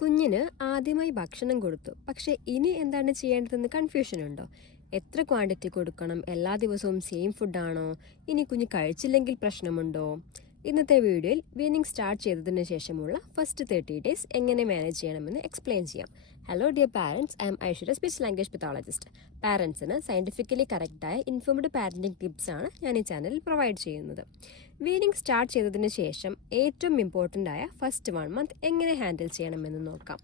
കുഞ്ഞിന് ആദ്യമായി ഭക്ഷണം കൊടുത്തു. പക്ഷേ ഇനി എന്താണ് ചെയ്യേണ്ടതെന്ന് കൺഫ്യൂഷൻ ഉണ്ടോ? എത്ര ക്വാണ്ടിറ്റി കൊടുക്കണം? എല്ലാ ദിവസവും സെയിം ഫുഡാണോ? ഇനി കുഞ്ഞ് കഴിച്ചില്ലെങ്കിൽ പ്രശ്നമുണ്ടോ? ഇന്നത്തെ വീഡിയോയിൽ വീനിങ് സ്റ്റാർട്ട് ചെയ്തതിന് ശേഷമുള്ള ഫസ്റ്റ് 30 ഡേയ്സ് എങ്ങനെ മാനേജ് ചെയ്യണമെന്ന് എക്സ്പ്ലെയിൻ ചെയ്യാം. Hello dear parents, I am Aishwarya, speech language pathologist. പാരൻസിന് സയൻറ്റിഫിക്കലി കറക്റ്റായ ഇൻഫോംഡ് പാരൻറ്റിംഗ് ടിപ്സാണ് ഞാൻ ഈ ചാനലിൽ പ്രൊവൈഡ് ചെയ്യുന്നത്. വീനിങ് സ്റ്റാർട്ട് ചെയ്തതിന് ശേഷം ഏറ്റവും ഇമ്പോർട്ടൻ്റ് ആയ ഫസ്റ്റ് 1 മന്ത് എങ്ങനെ ഹാൻഡിൽ ചെയ്യണമെന്ന് നോക്കാം.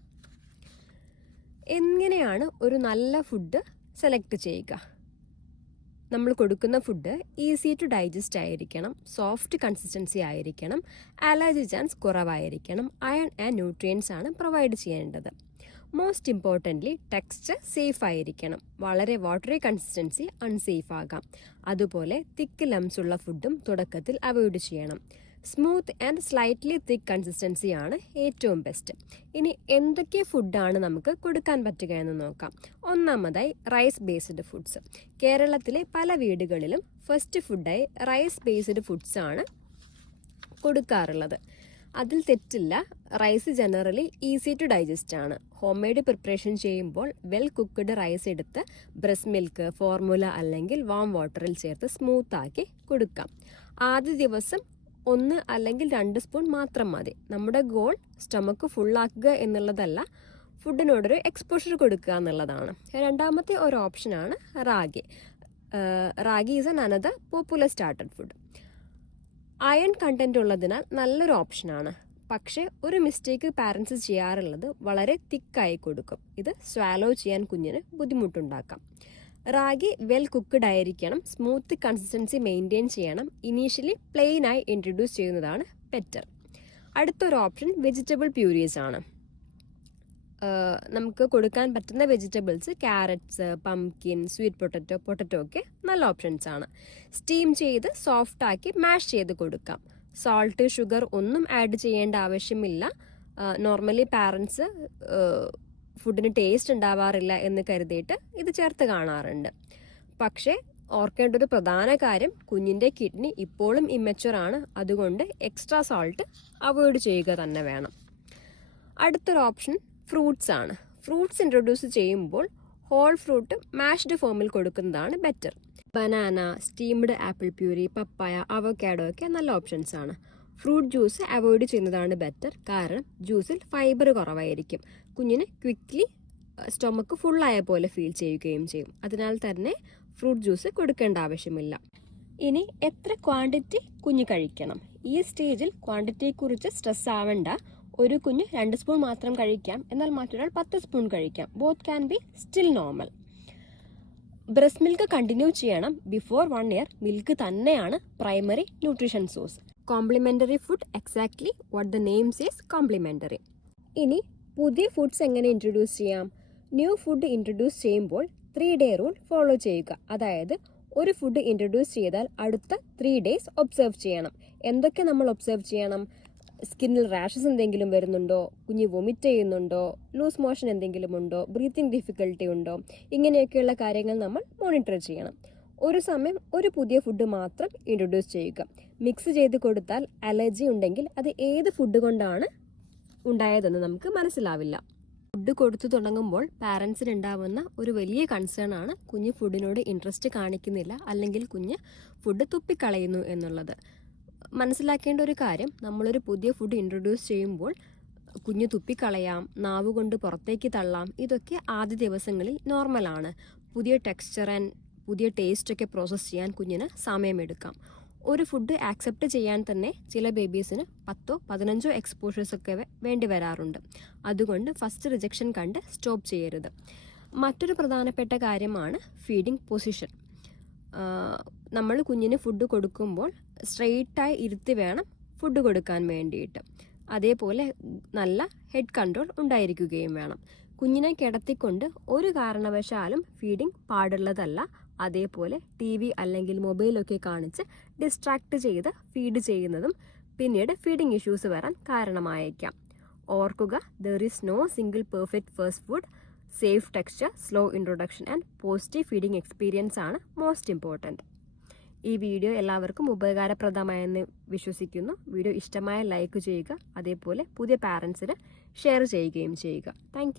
എങ്ങനെയാണ് ഒരു നല്ല ഫുഡ് സെലക്ട് ചെയ്യുക? നമ്മൾ കൊടുക്കുന്ന ഫുഡ് ഈസി ടു ഡൈജസ്റ്റ് ആയിരിക്കണം, സോഫ്റ്റ് കൺസിസ്റ്റൻസി ആയിരിക്കണം, അലർജി ചാൻസ് കുറവായിരിക്കണം, അയൺ ആൻഡ് ന്യൂട്രിയൻസ് ആണ് പ്രൊവൈഡ് ചെയ്യേണ്ടത്. മോസ്റ്റ് ഇമ്പോർട്ടൻ്റ്ലി ടെക്സ്ചർ സേഫ് ആയിരിക്കണം. വളരെ വാട്ടറി കൺസിസ്റ്റൻസി അൺസേഫ് ആകാം. അതുപോലെ തിക്ക് ലംസ് ഉള്ള ഫുഡും തുടക്കത്തിൽ അവോയ്ഡ് ചെയ്യണം. Smooth and slightly thick consistency ആണ് ഏറ്റവും ബെസ്റ്റ്. ഇനി എന്തൊക്കെ ഫുഡാണ് നമുക്ക് കൊടുക്കാൻ പറ്റുക എന്ന് നോക്കാം. ഒന്നാമതായി റൈസ് ബേസ്ഡ് ഫുഡ്സ്. കേരളത്തിലെ പല വീടുകളിലും ഫസ്റ്റ് ഫുഡായി റൈസ് ബേസ്ഡ് ഫുഡ്സ് ആണ് കൊടുക്കാറുള്ളത്. അതിൽ തെറ്റില്ല. Rice generally easy to digest ആണ്. ഹോം മെയ്ഡ് പ്രിപ്പറേഷൻ ചെയ്യുമ്പോൾ വെൽ കുക്ക്ഡ് റൈസ് എടുത്ത് ബ്രസ്റ്റ് മിൽക്ക്, ഫോർമുല അല്ലെങ്കിൽ വാം വാട്ടറിൽ ചേർത്ത് സ്മൂത്താക്കി കൊടുക്കാം. ആദ്യ ദിവസം 1 അല്ലെങ്കിൽ 2 സ്പൂൺ മാത്രം മതി. നമ്മുടെ ഗോൾ സ്റ്റൊമക്ക് ഫുള്ളാക്കുക എന്നുള്ളതല്ല, ഫുഡിനോടൊരു എക്സ്പോഷർ കൊടുക്കുക എന്നുള്ളതാണ്. രണ്ടാമത്തെ ഒരു ഓപ്ഷനാണ് ragi. Ragi is another popular starter food. Iron content ഉള്ളതിനാൽ നല്ലൊരു ഓപ്ഷനാണ്. പക്ഷേ ഒരു മിസ്റ്റേക്ക് പാരൻസ് ചെയ്യാറുള്ളത് വളരെ തിക്കായി കൊടുക്കും. ഇത് സ്വാലോ ചെയ്യാൻ കുഞ്ഞിന് ബുദ്ധിമുട്ടുണ്ടാക്കാം. റാഗി വെൽ കുക്ക്ഡ് ആയിരിക്കണം, സ്മൂത്ത് കൺസിസ്റ്റൻസി മെയിൻറ്റെയിൻ ചെയ്യണം. ഇനീഷ്യലി പ്ലെയിൻ ആയി ഇൻട്രൊഡ്യൂസ് ചെയ്യുന്നതാണ് ബെറ്റർ. അടുത്തൊരു ഓപ്ഷൻ വെജിറ്റബിൾ പ്യൂരീസ് ആണ്. നമുക്ക് കൊടുക്കാൻ പറ്റുന്ന vegetables carrots, pumpkin, sweet potato ഒക്കെ നല്ല ഓപ്ഷൻസ് ആണ്. സ്റ്റീം ചെയ്ത് സോഫ്റ്റ് ആക്കി മാഷ് ചെയ്ത് കൊടുക്കാം. സോൾട്ട്, ഷുഗർ ഒന്നും ആഡ് ചെയ്യേണ്ട ആവശ്യമില്ല. നോർമലി പാരൻസ് ഫുഡിന് ടേസ്റ്റ് ഉണ്ടാവാറില്ല എന്ന് കരുതിയിട്ട് ഇത് ചേർത്ത് കാണാറുണ്ട്. പക്ഷേ ഓർക്കേണ്ട ഒരു പ്രധാന കാര്യം, കുഞ്ഞിൻ്റെ കിഡ്നി ഇപ്പോഴും ഇമ്മച്വർ ആണ്. അതുകൊണ്ട് എക്സ്ട്രാ സോൾട്ട് അവോയ്ഡ് ചെയ്യുക തന്നെ വേണം. അടുത്തൊരു ഓപ്ഷൻ ഫ്രൂട്ട്സ് ആണ്. ഫ്രൂട്ട്സ് ഇൻട്രൊഡ്യൂസ് ചെയ്യുമ്പോൾ ഹോൾ ഫ്രൂട്ട് മാഷ്ഡ് ഫോമിൽ കൊടുക്കുന്നതാണ് better. Banana, steamed apple puree, papaya, avocado ഒക്കെ നല്ല ഓപ്ഷൻസ് ആണ്. ഫ്രൂട്ട് ജ്യൂസ് അവോയ്ഡ് ചെയ്യുന്നതാണ് ബെറ്റർ. കാരണം ജ്യൂസിൽ ഫൈബർ കുറവായിരിക്കും. കുഞ്ഞിന് ക്വിക്ക്ലി സ്റ്റൊമക്ക് ഫുള്ളായ പോലെ ഫീൽ ചെയ്യുകയും ചെയ്യും. അതിനാൽ തന്നെ ഫ്രൂട്ട് ജ്യൂസ് കൊടുക്കേണ്ട ആവശ്യമില്ല. ഇനി എത്ര ക്വാണ്ടിറ്റി കുഞ്ഞ് കഴിക്കണം? ഈ സ്റ്റേജിൽ ക്വാണ്ടിറ്റിയെക്കുറിച്ച് സ്ട്രെസ് ആവേണ്ട. ഒരു കുഞ്ഞ് 2 സ്പൂൺ മാത്രം കഴിക്കാം, എന്നാൽ മറ്റൊരാൾ 10 സ്പൂൺ കഴിക്കാം. Both can be still normal. Breast milk continue ചെയ്യണം. ബിഫോർ 1 ഇയർ മിൽക്ക് തന്നെയാണ് primary nutrition source. Complementary food exactly what the name says, complementary. ഇനി പുതിയ ഫുഡ്സ് എങ്ങനെ ഇൻട്രൊഡ്യൂസ് ചെയ്യാം? ന്യൂ ഫുഡ് ഇൻട്രൊഡ്യൂസ് ചെയ്യുമ്പോൾ 3 ഡേ റൂൾ ഫോളോ ചെയ്യുക. അതായത് ഒരു ഫുഡ് ഇൻട്രൊഡ്യൂസ് ചെയ്താൽ അടുത്ത 3 ഡേയ്സ് ഒബ്സർവ് ചെയ്യണം. എന്തൊക്കെ നമ്മൾ ഒബ്സർവ് ചെയ്യണം? സ്കിന്നിൽ റാഷസ് എന്തെങ്കിലും വരുന്നുണ്ടോ? കുഞ്ഞ് വൊമിറ്റ് ചെയ്യുന്നുണ്ടോ? ലൂസ് മോഷൻ എന്തെങ്കിലും ഉണ്ടോ? ബ്രീത്തിങ് ഡിഫിക്കൽട്ടി ഉണ്ടോ? ഇങ്ങനെയൊക്കെയുള്ള കാര്യങ്ങൾ നമ്മൾ മോണിറ്റർ ചെയ്യണം. ഒരു സമയം ഒരു പുതിയ ഫുഡ് മാത്രം ഇൻട്രൊഡ്യൂസ് ചെയ്യുക. മിക്സ് ചെയ്ത് കൊടുത്താൽ അലർജി ഉണ്ടെങ്കിൽ അത് ഏത് ഫുഡ് കൊണ്ടാണ് ഉണ്ടായതെന്ന് നമുക്ക് മനസ്സിലാവില്ല. ഫുഡ് കൊടുത്തു തുടങ്ങുമ്പോൾ പാരൻസിന് ഉണ്ടാവുന്ന ഒരു വലിയ കൺസേൺ ആണ് കുഞ്ഞ് ഫുഡിനോട് ഇൻട്രസ്റ്റ് കാണിക്കുന്നില്ല, അല്ലെങ്കിൽ കുഞ്ഞ് ഫുഡ് തുപ്പിക്കളയുന്നു എന്നുള്ളത്. മനസ്സിലാക്കേണ്ട ഒരു കാര്യം, നമ്മളൊരു പുതിയ ഫുഡ് ഇൻട്രൊഡ്യൂസ് ചെയ്യുമ്പോൾ കുഞ്ഞ് തുപ്പിക്കളയാം, നാവ് കൊണ്ട് പുറത്തേക്ക് തള്ളാം. ഇതൊക്കെ ആദ്യ ദിവസങ്ങളിൽ നോർമലാണ്. പുതിയ ടെക്സ്ചർ ആൻഡ് പുതിയ ടേസ്റ്റൊക്കെ പ്രോസസ്സ് ചെയ്യാൻ കുഞ്ഞിന് സമയമെടുക്കാം. ഒരു ഫുഡ് ആക്സെപ്റ്റ് ചെയ്യാൻ തന്നെ ചില ബേബീസിന് 10-15 എക്സ്പോഷേഴ്സൊക്കെ വേണ്ടി വരാറുണ്ട്. അതുകൊണ്ട് ഫസ്റ്റ് റിജക്ഷൻ കണ്ട് സ്റ്റോപ്പ് ചെയ്യരുത്. മറ്റൊരു പ്രധാനപ്പെട്ട കാര്യമാണ് ഫീഡിങ് പൊസിഷൻ. നമ്മൾ കുഞ്ഞിന് ഫുഡ് കൊടുക്കുമ്പോൾ സ്ട്രെയിറ്റായി ഇരുത്തി വേണം ഫുഡ് കൊടുക്കാൻ വേണ്ടിയിട്ട്. അതേപോലെ നല്ല ഹെഡ് കൺട്രോൾ ഉണ്ടായിരിക്കുകയും വേണം. കുഞ്ഞിനെ കിടത്തിക്കൊണ്ട് ഒരു കാരണവശാലും ഫീഡിങ് പാടുള്ളതല്ല. അതേപോലെ TV അല്ലെങ്കിൽ മൊബൈലൊക്കെ കാണിച്ച് ഡിസ്ട്രാക്ട് ചെയ്ത് ഫീഡ് ചെയ്യുന്നതും പിന്നീട് ഫീഡിങ് ഇഷ്യൂസ് വരാൻ കാരണമായേക്കാം. ഓർക്കുക, there is no single perfect first food. Safe texture, slow introduction and positive feeding experience ആണ് മോസ്റ്റ് ഇമ്പോർട്ടൻറ്റ്. ഈ വീഡിയോ എല്ലാവർക്കും ഉപകാരപ്രദമായെന്ന് വിശ്വസിക്കുന്നു. വീഡിയോ ഇഷ്ടമായ ലൈക്ക് ചെയ്യുക. അതേപോലെ പുതിയ പാരൻസിന് ഷെയർ ചെയ്യുകയും ചെയ്യുക. താങ്ക്